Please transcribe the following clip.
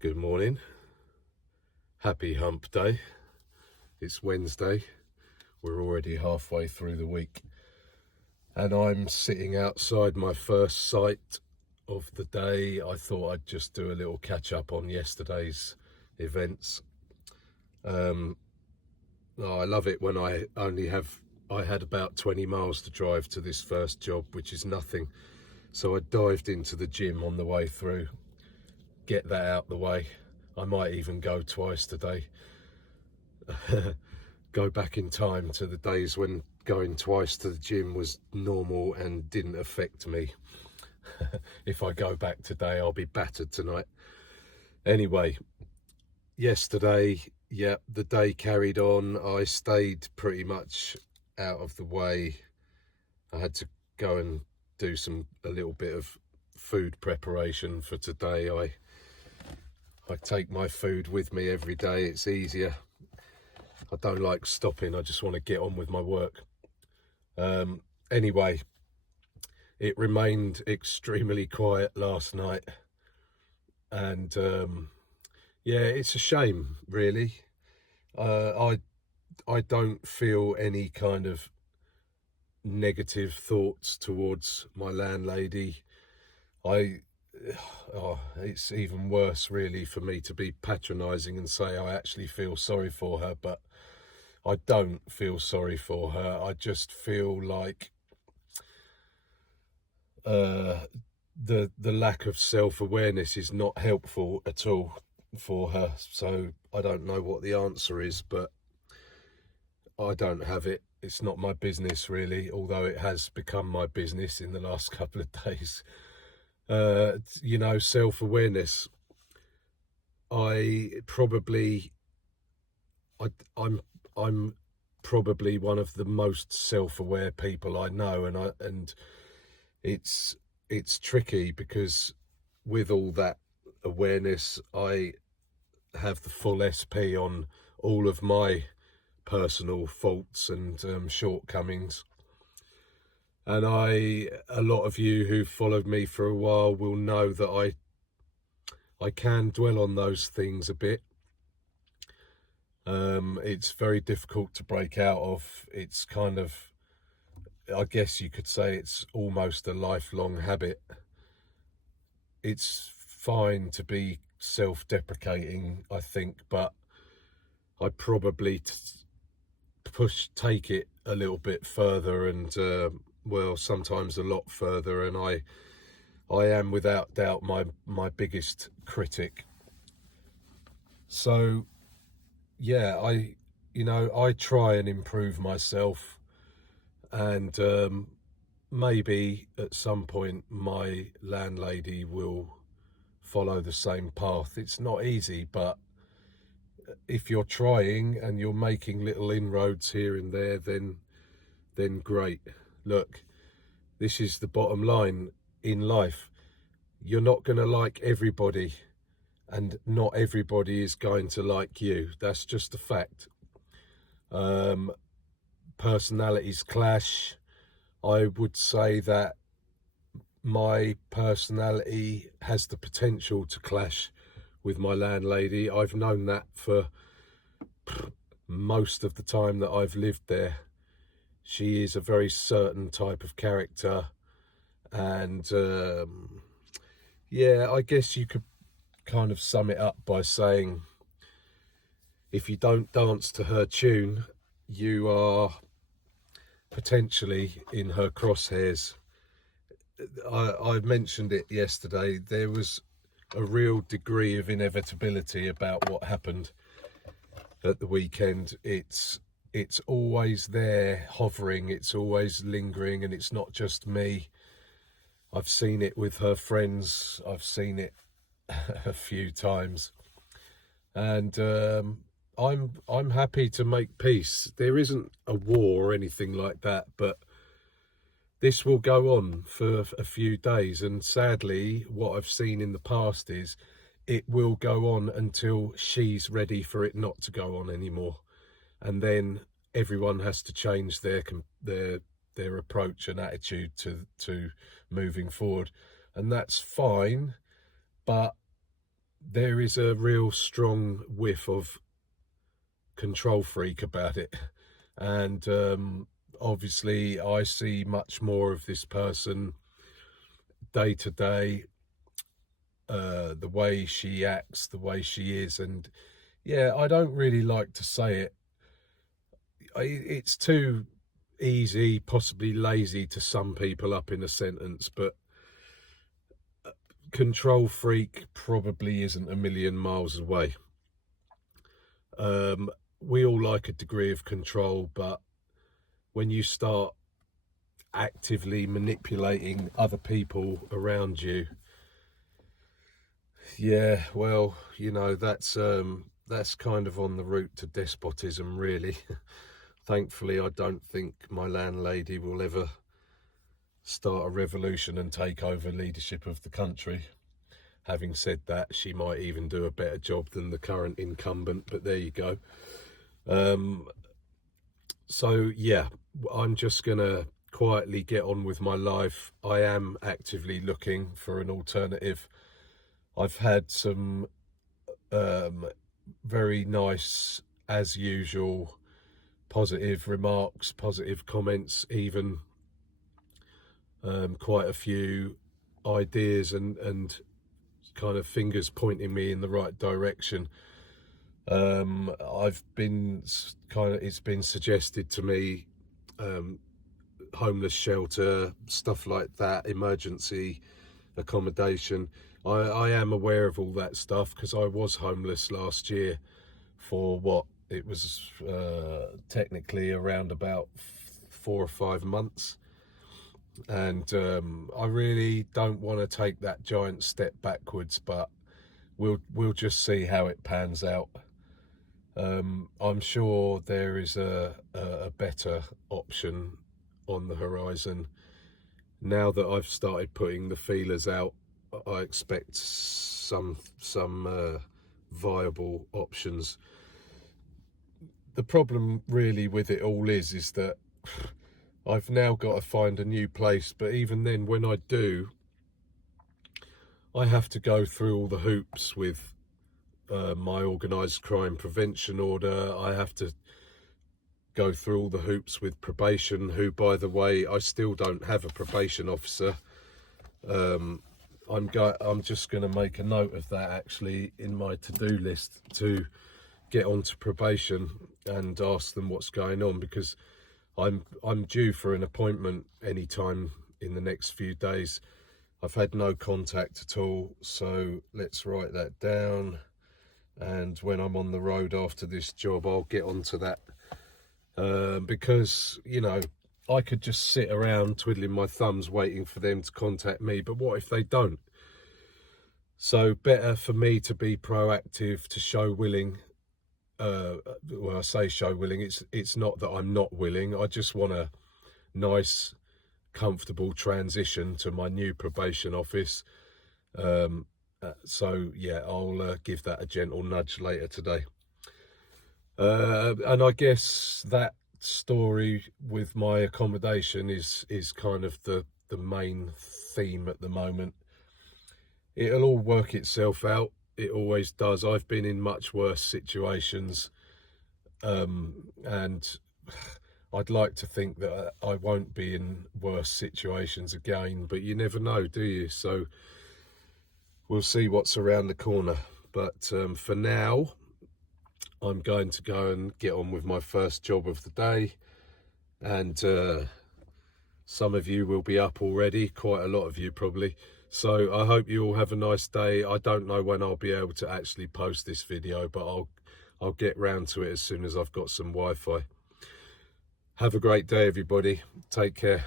Good morning. Happy hump day. It's Wednesday. We're already halfway through the week. And I'm sitting outside my first site of the day. I thought I'd just do a little catch up on yesterday's events. I love it when I had about 20 miles to drive to this first job, which is nothing. So I dived into the gym on the way through, get that out the way. I might even go twice today. Go back in time to the days when going twice to the gym was normal and didn't affect me. If I go back today, I'll be battered tonight. Anyway, yesterday, the day carried on. I stayed pretty much out of the way. I had to go and do a little bit of food preparation for today. I take my food with me every day. It's easier. I don't like stopping. I just want to get on with my work. Anyway, it remained extremely quiet last night. And it's a shame, really. I don't feel any kind of negative thoughts towards my landlady. It's even worse, really, for me to be patronising and say I actually feel sorry for her, but I don't feel sorry for her. I just feel like the lack of self-awareness is not helpful at all for her. So I don't know what the answer is, but I don't have it. It's not my business, really, although it has become my business in the last couple of days. Self-awareness. I'm probably one of the most self-aware people I know, and it's tricky because with all that awareness, I have the full SP on all of my personal faults and shortcomings. And a lot of you who've followed me for a while will know that I can dwell on those things a bit. It's very difficult to break out of. It's kind of, I guess you could say it's almost a lifelong habit. It's fine to be self-deprecating, I think, but I'd probably take it a little bit further and, sometimes a lot further. And I am without doubt my biggest critic. So, I try and improve myself, and maybe at some point my landlady will follow the same path. It's not easy, but if you're trying and you're making little inroads here and there, then great. Look, this is the bottom line in life. You're not going to like everybody, and not everybody is going to like you. That's just a fact. Personalities clash. I would say that my personality has the potential to clash with my landlady. I've known that for most of the time that I've lived there. She is a very certain type of character, and I guess you could kind of sum it up by saying if you don't dance to her tune, you are potentially in her crosshairs. I mentioned it yesterday. There was a real degree of inevitability about what happened at the weekend. It's always there, hovering. It's always lingering, and it's not just me. I've seen it with her friends. I've seen it a few times, and I'm happy to make peace. There isn't a war or anything like that, but this will go on for a few days, and sadly what I've seen in the past is it will go on until she's ready for it not to go on anymore, and then everyone has to change their approach and attitude to moving forward, and that's fine. But there is a real strong whiff of control freak about it. And obviously I see much more of this person day to day, the way she acts, the way she is. And yeah, I don't really like to say it. It's too easy, possibly lazy to sum people up in a sentence, but control freak probably isn't a million miles away. We all like a degree of control, but when you start actively manipulating other people around you, yeah, well, you know, that's kind of on the route to despotism, really. Thankfully, I don't think my landlady will ever start a revolution and take over leadership of the country. Having said that, she might even do a better job than the current incumbent, but there you go. So yeah, I'm just gonna quietly get on with my life. I am actively looking for an alternative. I've had some very nice, as usual, positive remarks, positive comments, even quite a few ideas and kind of fingers pointing me in the right direction. I've been it's been suggested to me, homeless shelter, stuff like that, emergency accommodation. I am aware of all that stuff because I was homeless last year for what it was technically around about 4 or 5 months, and I really don't want to take that giant step backwards, but we'll just see how it pans out. I'm sure there is a better option on the horizon. Now that I've started putting the feelers out, I expect some viable options. The problem really with it all is that I've now got to find a new place, but even then, when I do, I have to go through all the hoops with my organised crime prevention order. I have to go through all the hoops with probation, who, by the way, I still don't have a probation officer. I'm just going to make a note of that actually in my to-do list, to get onto probation and ask them what's going on, because I'm due for an appointment anytime in the next few days. I've had no contact at all, so let's write that down. And when I'm on the road after this job, I'll get onto that, because, you know, I could just sit around twiddling my thumbs waiting for them to contact me, but what if they don't? So better for me to be proactive, to show willing. Well, I say show willing, it's not that I'm not willing. I just want a nice, comfortable transition to my new probation office. So yeah, I'll give that a gentle nudge later today. And I guess that story with my accommodation is kind of the main theme at the moment. It'll all work itself out. It always does. I've been in much worse situations, and I'd like to think that I won't be in worse situations again, but you never know, do you? So we'll see what's around the corner. But for now, I'm going to go and get on with my first job of the day. And some of you will be up already, quite a lot of you probably. So I hope you all have a nice day. I don't know when I'll be able to actually post this video, but I'll get round to it as soon as I've got some Wi-Fi. Have a great day, everybody. Take care.